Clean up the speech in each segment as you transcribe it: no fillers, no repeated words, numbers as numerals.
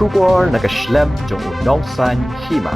Shubor nakaslem jong unong san hima.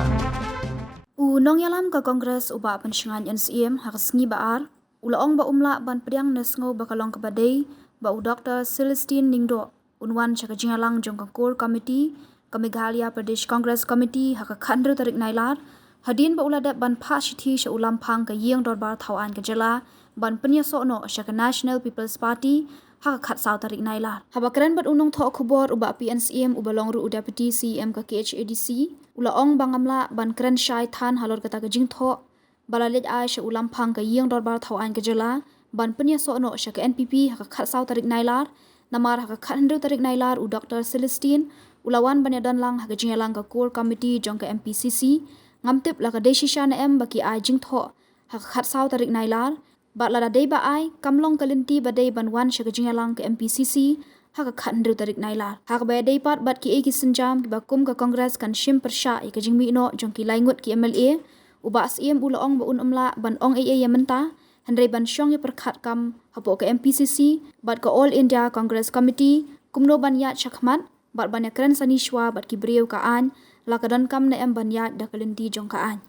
Nong yalam ka Kongres uba pensyengan NCM hakasngi baar, ulaong ba umla ban priang nesngo bakalong kabadai ba Dr. Celestine Ningdo, unwan chaka jingalang jong kangkur committee, Meghalaya Pradesh Congress Committee haka khandru tarik nailar, hadin ba uladap ban pa shithi sya ulam phang ka yeng dorbar thawan ka jala, ban penyaso no sya National People's Party, haka khat saw tarik nailar. Habakran bat unong tho khubor uba PNCM ubalong ru deputy CM ka KHADC, ulaong bangamla ban kren shai than halor kata ka jing tho, balalet ai sya ulam phang ka yeng dorbar thawan ka jala, ban penyaso no sya NPP haka khat saw tarik nailar, namar haka khat handru tarik nailar Dr. Celestine, ulawan banyadan lang haka jingalang ka core committee jong ka MPCC, ngamtip la ka desisya na baki ai jing tho, haka khat saw tarik nailar, bat lada day ba ay kamlong kalinti ba day banwan siya kajingalang ka MPCC haka khandru tarik nailar haka ba day pat bat ki eki senjam ki bakum ka Kongres kan shim persya i kajing mi no jong ki laingut ki MLA uba asiem ulaong ba unamla ban ong AA yamenta handrai ban syong ya perkhat kam hapo ka MPCC bat ka All India Congress Committee kumno ban yat syakmat bat ban ya kren sanishwa bat ki beriau ka an lakadan kam na ban yat da kalinti jong ka an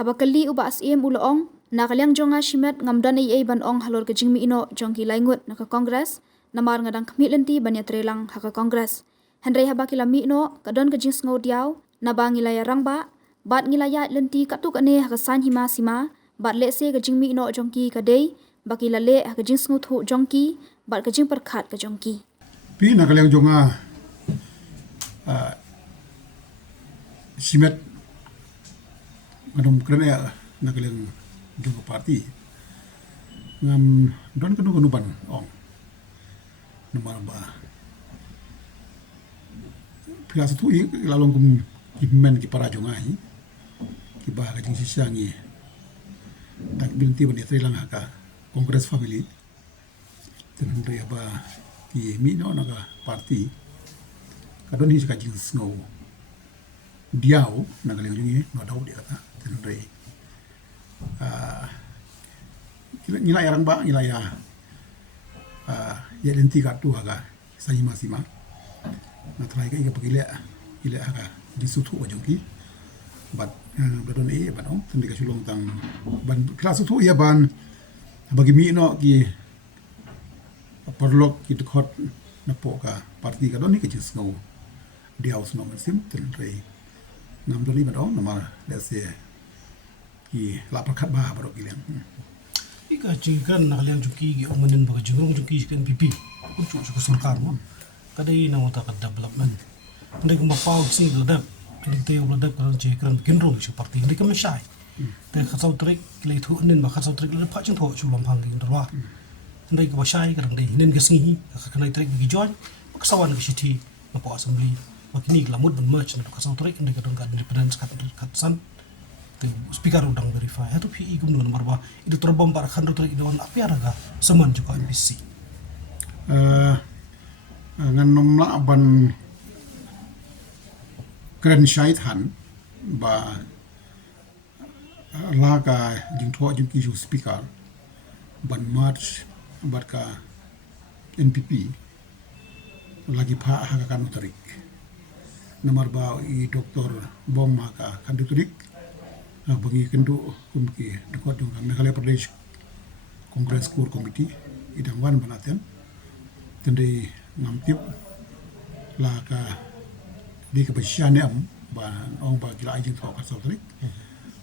haba kali uba asiem ulaong nakaliang jonga shimet ngamdan ai ban ong halor ke jingmi ino jongki laingut naka Kongres namar ngadang kami lenti banya trelang haka Kongres handrai haba kilami ino kadon ke jing sngo diaw naba ngilaya rangba bat ngilaya lenti katuk ane haka san hima sima bat lese ke jingmi ino jongki kadei baki lale haka jing sngo thu jongki bat ke jing perkhat ke jongki pi nakaliang jonga shimet ngadom krene nakaliang jumpa parti ngam don kenu ban ong nomor ba pila satu i lalong kum imen ki para jongai ki ba ka jing sisangi tak binti ban Sri Lanka ka Kongres family ten re ba ki mi no na parti kadon hi ka jing snow diao na galeng jungi no daw dia kata ten re nilai orang ba nilai ya lenti kartu haga sai masima na try ka pagile ile haga disutu wajongki bat badon ban ong tindi ka sulong tang ban kelas tu ya ban bagi mi no ki perlok ki dekot na po ka parti ka don ni ka jis ngau dia us no sim ten re ngam doni ban ong namar lese ki lapar khat ba barok gilang ika jingkan nakaliang juki gi onganin baga jingong juki kan PP ucu ucu sarkar mo kadai na uta ka development ndai kuma pau sing ladap ndai te ladap kan jingkan kinrong si parti ndai kam shai te khasaw trek le thu nen ba khasaw trek le pha ching tho chu lam phang gi ndarwa ndai ka shai ka ndai nen ga sngi ka kanai trek gi join ka sawan gi city na po assembly makini lamut ban merch na khasaw trek ndai ka dong ka independence kat san te speaker udang verify hatu pi igum non marba itu terbom para khandro trek idon api araga seman juga MPC ngan nomla ban kren shait han ba laga jing tho jing ki speaker ban march bat ka NPP lagi pha ha ka tarik nomor ba i Dr. Bom maka kan diturik bagi kendu kumki dekot jong Meghalaya Pradesh Congress Core Committee idang wan banaten tendai ngamtip la ka di ke besiane am ba ong ba gila ajing thok ka sotrik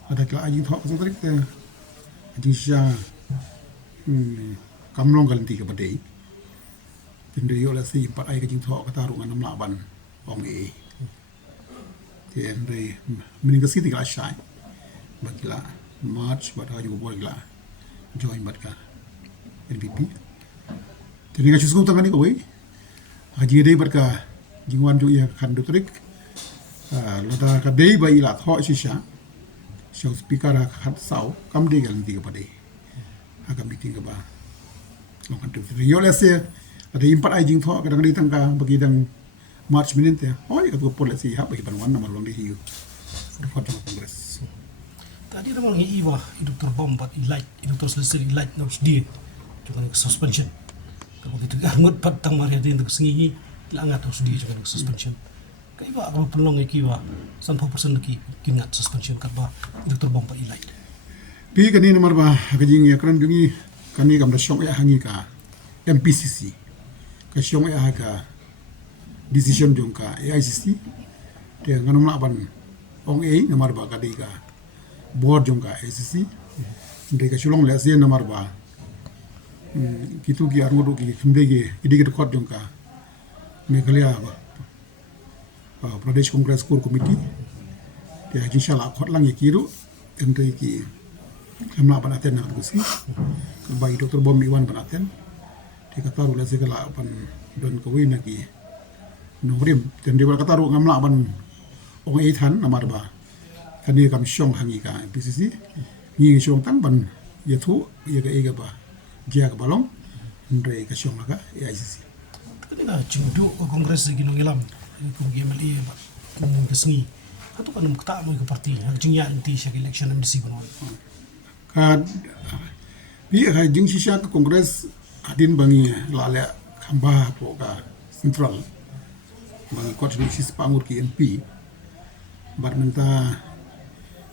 ada gila ajing thok ka sotrik te disya kamlong galanti ke badai tendai yo la si pat ai ka jing thok ka tarungan nam laban ong e tendai mening ka siti ka shai bagila March bata juga boleh gila join batka NPP tapi nggak cukup tangan ni kau haji deh batka jingwan juga ya kan dutrik lada kadai bayi lah thok sisa show speaker hat sau kam deh galanti kepada agak meeting ke bah lokan tu yo lese ada impat ai jing thok kadang di tangka bagi dang March minit ya oh ya tu polisi hab bagi panwan nomor long di hiu report Kongres tadi ramang ngi iwa hidup terbom bat ilaj hidup terus listrik ilaj no dia juga ni suspension kalau gitu ngut pat tang mari ada untuk sengi langat terus dia juga suspension Kaiba kalau pelong iki wa 100% lagi kingat suspension kat ba itu terbang pa ilai. Pi kani nomor ba kajing ya kran jungi kani kam da syong ya hangi ka MPCC ka syong ya ka decision jong ka AICC dia nganum la ban ong e nomor ba ka de ka board jong ka AICC de ka shulong la sien nomor ba kitu ki arngodo ki khimdege idige kot jong ka Meghalaya ba Pradesh Congress Core Committee dia inshallah khot lang yikiru entoi ki amla banaten na gusi bai Dr. Bom Iwan banaten dia kataru la segala pan don ko wina ki nogrim ten dia kataru ngamla ban ong e than namar ba kani kam syong hangi ka PCC ni syong tan ban yathu ye ga ba dia ka balong ndre ka syong ga AICC Kadina judo ko kongres lagi nong ilam ko GMLA ba kung kesni atau kan mukta mo ko parti jingya inti sa election am disi kono ka bi ha jing shisha ka kongres adin bangi lale khamba po ka central bangi kot ni sis pangur ki MP bar menta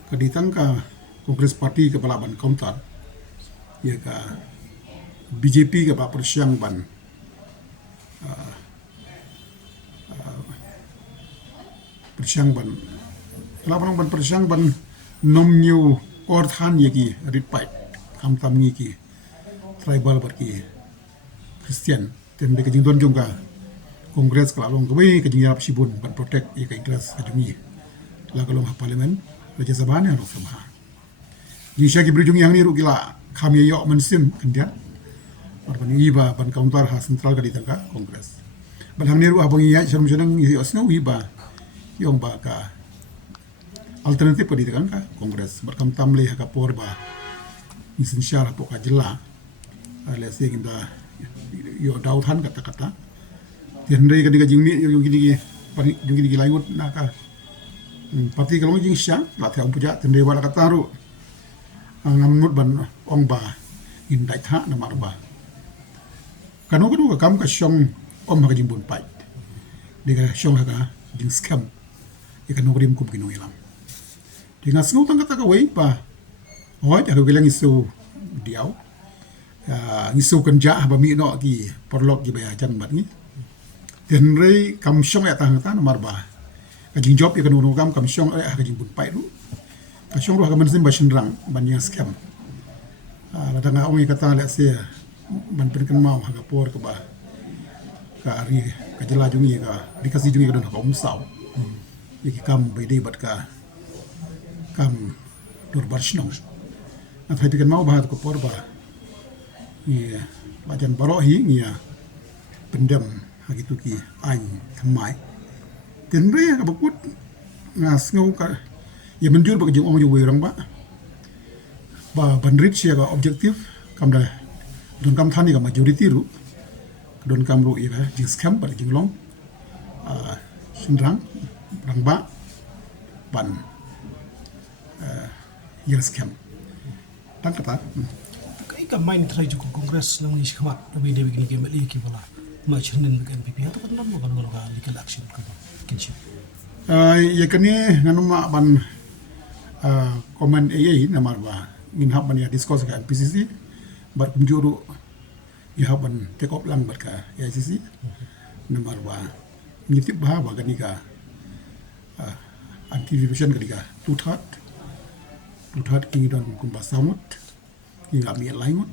kaditang ka kongres parti ke balaban counter ya ka BJP ke ba persiang ban persiang ban laban ban persiang ban nom new orthan yegi repight kam tam ni ki tribal bar ki Christian ten de jing don jongka kongres kala long kwe ke jing yap sibun ban protect ye ka interest ajungi la kalong ha parliament raja sabha ne ro sabha ni sha ki brujung yang ni ru gila kham ye yo mensim kendian bar ban iba ban counter ha central ka ditangka kongres ban hang ni ru abang ya sham shang ni osno iba yong ba ka alternatif pada itu kan kongres berkam tamle ka porba isin syara poka jela alese kita yo dautan kata-kata tiandai kadiga jingmi yo gini pani gini layut naka parti kalau jing sya la ta puja tiandai wala kataru ngamut ban ongba indai tha na marba kanu kam ka syong om ka jimbun pai diga syong ka jing scam ikan nogrim kum kinu ilam dengan semua tangga tak kawai pa, oh aku bilang isu diau, isu kerja apa mi no ki perlok ki bayajan bat ni, dan rei kam syong ya tang tang nomor ba, kajing job ya kan unugam kam syong kajing bun pai lu, kasyong lu akan mensim basin rang banyak scam, ladang aku ni kata lihat saya ban perken mau haga por ke ba, ka ari kajela jungi ka dikasih jungi ka don ka umsau, iki kam bede bat ka kam durbarshnong na thai pikan mau bahat ko porba iya bajan barohi iya pendem hagitu ki ain thamai tenre ka bakut ngas ngau ka ya menjur ba jing ong ju wirang ba bandrit sia ka objektif kam da don kam thani ka majority ru don kam ru iya jing scam ba jing long sinrang rang ba ban yes scam tang kata kai ka main try ju kongres nang ni khmat lebih de begini GMLA ki bala ma chinen be NPP atau kan mo kan ka legal action ko kinship ya kani nganuma ban comment ai namar ba min hab ban ya discuss ka PCC bar kumjuru ya ban take up lang bar ka AICC namar ba ngitip ba ba gani ka anti division ka Tuthat kini don kumba samut kini kami lainut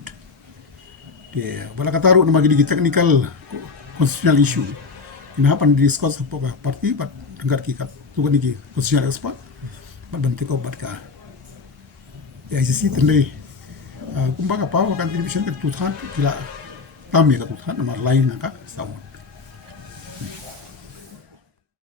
dia bala kataru nama gidi technical constitutional issue ina pan discuss poka parti bat dengar ki kat tu gani ki constitutional expert bat banti ko bat ka AICC tende kumba ka pawa kan television ke tuthat kila kami ka tuthat nama lain ka samut